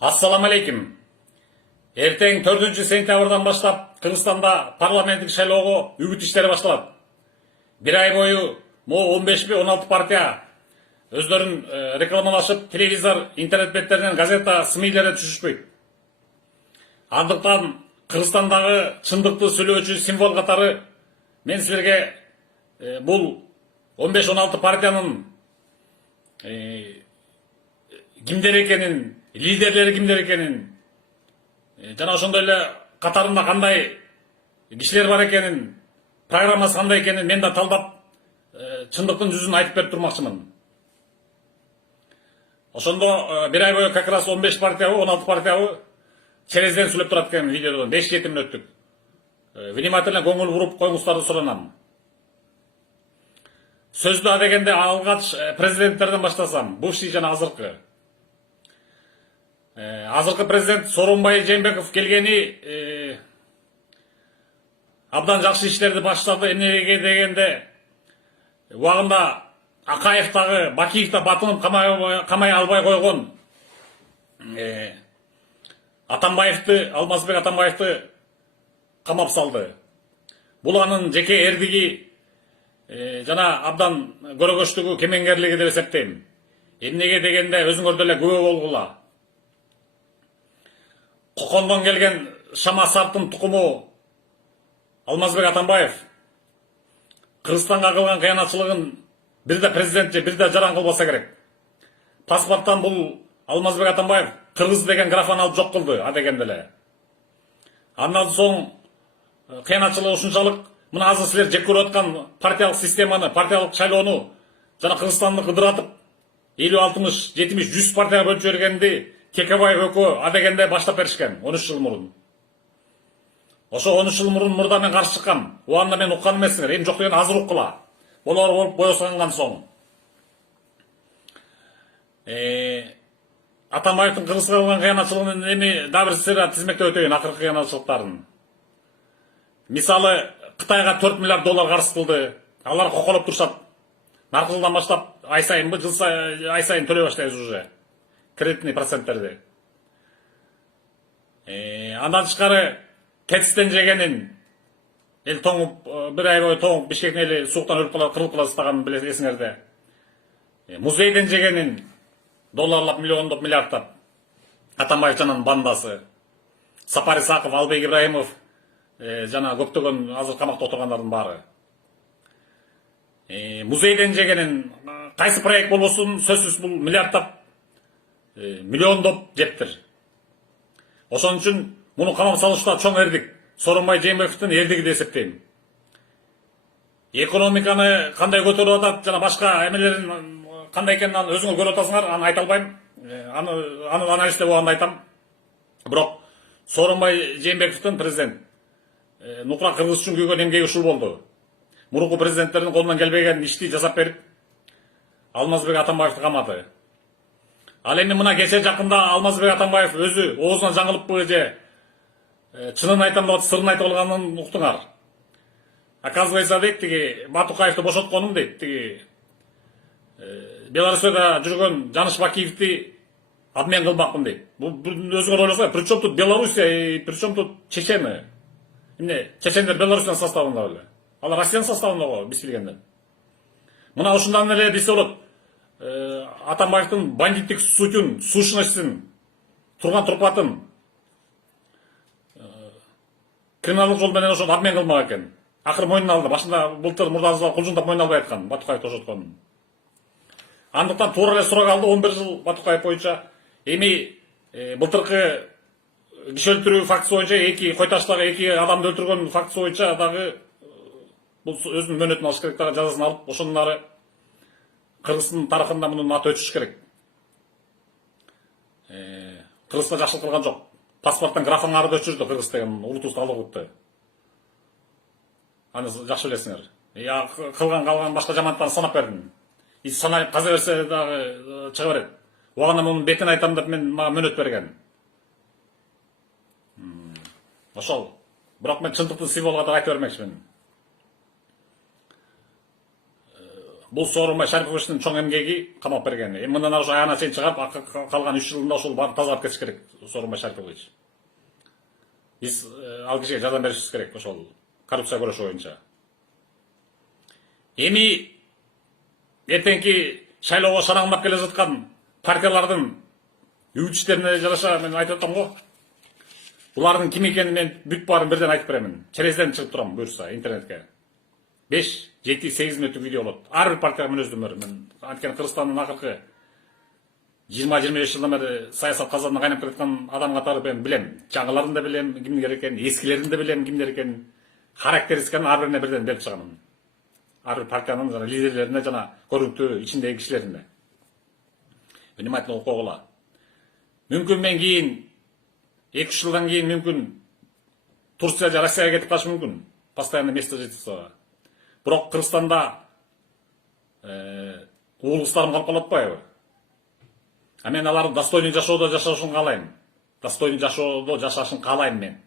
Assalamu aleykum. Эртең 4 сентябрдан баштап Кыргызстанда парламенттик шайлоого үгүт иштери башталат. Bir ай бою могу 15-16 партия өздөрүн рекламалашып, телевизор, интернет беттеринен, газета, СМИлерде түшүшпөйт. Андыктан Кыргызстандагы чындыкты сүйлөөчү символ катары мен силерге бул 15-16 партиянын кимдер экенин, лидерлери кимдер экенин, жана ошондой эле катарында кандай кишилер бар экенин, программасы кандай экенин мен да талдап чындыктын жүзүн айтып берип турмакчымын. Ошондо bir ай бою как раз 15 партиябы, 16 партиябы черезден сүйлөп турат экен видеодон 5-7 мүнөттүк. Внимательно көңүл буруп коюңуздарды суранам. Сөздү адегенде алгач президенттерден баштасам, бывший жана азыркы. Азыркы президент Сооронбай Жээнбеков келгени абдан жакшы иштерди баштады. Эмнеге дегенде убагында Акаевдагы, Бакиевди батынып камай албай койгон Атамбаевди, Алмазбек Атамбаевди камап салды. Бул анын жеке эрдиги жана абдан көрөгөчтүгү, кемеңгерлиги деп эсептейм. Эмнеге дегенде өзүңөр деле күбө болгула. Кокондон келген Шамасардын тукуму Алмазбек Атамбаев Кыргызстанга кылган кыянатчылыгын бирде президент же бирде жаран кылбаса керек. Паспорттан бул Алмазбек Атамбаев кыргыз деген графаны алып жок кылды адегенде эле. Андан соң кыянатчылыгы ушунчалык, мына азыр силер жек көрүп аткан партиялык системаны, партиялык шайлоону жана Кыргызстанды кыдыратып 50-60, 70, 100 партияга бөлүп жибергенди Кекебаев экөө адегенде баштап беришкен 13 жыл мурун. Ошо 13 жыл мурун мурда мен каршы чыккам. Убагында мен уккан эмесиңер. Эми жок деген азыр уккула. Болор болуп боесанган соң. Атамбаевдин Кыргызга кылган кыянатчылыгын эми дагы бир сыйра тизмектеп өтөйүн, акыркы кыянатчылыктарын. Мисалы, Кытайга 4 миллиард доллар карыз кылды. Алар коколоп турушат. Наркылдан баштап ай сайынбы, ай сайын төлөй баштайбыз уже. Кредитный проценттерди. Андан тышкары ТЭЦтен жегенин эл тоңуп, bir ай бою тоңуп, Бишкектин эли сууктан өлүп калып, кырылып кала баштаганын билесиңерде. Музейден жегенин долларлап, миллиондоп, миллиардтап Атамбаев жанын бандасы. Сапар Исаков, Албек Ибраимов жана көптөгөн азыр камакта отургандардын баары. Музейден жегенин кайсы проект болбосун, сөзсүз бул миллиардтап, миллиондоп жептир. Ошон үчүн муну камап салышта чоң эрдик. Сооронбай Жээнбековдун эрдиги деп эсептейм. Экономиканы кандай көтөрүп атат жана башка эмелерин кандай экенин өзүңөр көрүп атасыңар, аны айта албайм. Аны анализдеп болгондо айтам. Бирок Сооронбай Жээнбековдун президент нукура кыргыз үчүн күйгөн эмгеги ушул болду. Мурунку президенттердин колунан келбеген ишти жасап берип, Алмазбек Атамбаевди камады. Ал эми мына кече жакында Алмазбек Атамбаев өзү оозунан жаңылыппы же чынын айтам деп сырын айтып алганын уктуңар. Оказывается, дейт, тиги Батукаевди бошотконум дейт, тиги Беларусьта жүргөн Жаныш Бакиевди обмен кылмакмын дейт. Бул өзүңөр ойлосоңар, причем тут Белоруссия, причем тут Чечена. Эмне, чечендер Беларусьтун составында беле. Алар Россиянын составында го, биз билгенден. Мына ушундан эле десе болот. Атамбаевдин бандиттик сутун, сущностун, турган турпатын криминалдык жол менен ошону обмен кылмак экен. Акыры мойнуна алды. Башында былтыр мурдасында кулжундап мойнуна албай аткан Батукаев ошоткон. Андыктан туура эле сурак алды 11 жыл Батукаев боюнча. Эми былтыркы киши өлтүрүү фактысы боюнча, кой таштагы 2 адамды өлтүргөн фактысы боюнча дагы бул өзүнүн мөөнөтүн алыш керек, дагы жазасын алып, ошонун ары Кыргыздын тарыхында мунун аты өчүш керек. Кыргызга жакшылык кылган жок. Паспорттан графаны арды өчүрдү Кыргыз деген улутубузду алып. Аны жакшы билесиңер. Кылган калган башка жамандыктарды санап бердим. Санай каза берсе дагы чыга берет. Убагында мунун бетин айтам деп мага мөөнөт берген. Ошол. Бирок мен чындыктын символу деп айтып бермекчимин. Бұл Сооронбай Шариповичтің чоң эмгеги камап берген. Мындан ары аяғына чейин чыгарып, калган 3 жылында ошол баарын тазалап кетиш керек Сооронбай Шарипович. Биз ал кишиге жардам беришибиз керек ошол коррупция көрөшү боюнча. Эми эртеңки шайлоого шараңдап келе жаткан партиялардын үгүтчүлөрүнө жараша мен айтып атам го. Булардын ким экенин мен бүт баарын бирден айтып беремин. Терезеден чыгып турам буюрса интернетке. 5, 7, 8 мүнөттүк видео болот. Ар бир партияга мен өзүм мен анткени Кыргызстандын акыркы 20-25 жылдан бери саясат казанына кайнап келаткан адам катары мен билем. Жаңыларын да билем, кимдер экенин, эскилерин да билем, кимдер экенин, характеристиканы ар бирине бирден берип чыгамын. Ар бир партиянын жана лидерлерине жана көрүнүктүү ичиндеги кишилерине. Внимательно окугула. Мүмкүн мен кийин 2-3 жылдан кийин мүмкүн Турция же Россияга кетип калышы мүмкүн. Постоянно место жительства. Бирок Кыргызстанда уулустарым калып калат атпайбы? А мен алардын достойный жашоодо жашашын каалайм. Достойный жашоодо жашашын каалайм мен.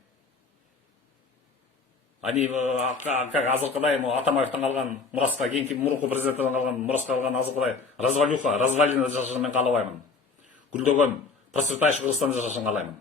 Ани азыркыдай Атамбаевден калган мураска, кийинки мурунку президенттен калган мураска калган азыркыдай развалина жашашын мен каалабаймын. Гүлдөгөн процветающий Кыргызстанда жашашын каалаймын.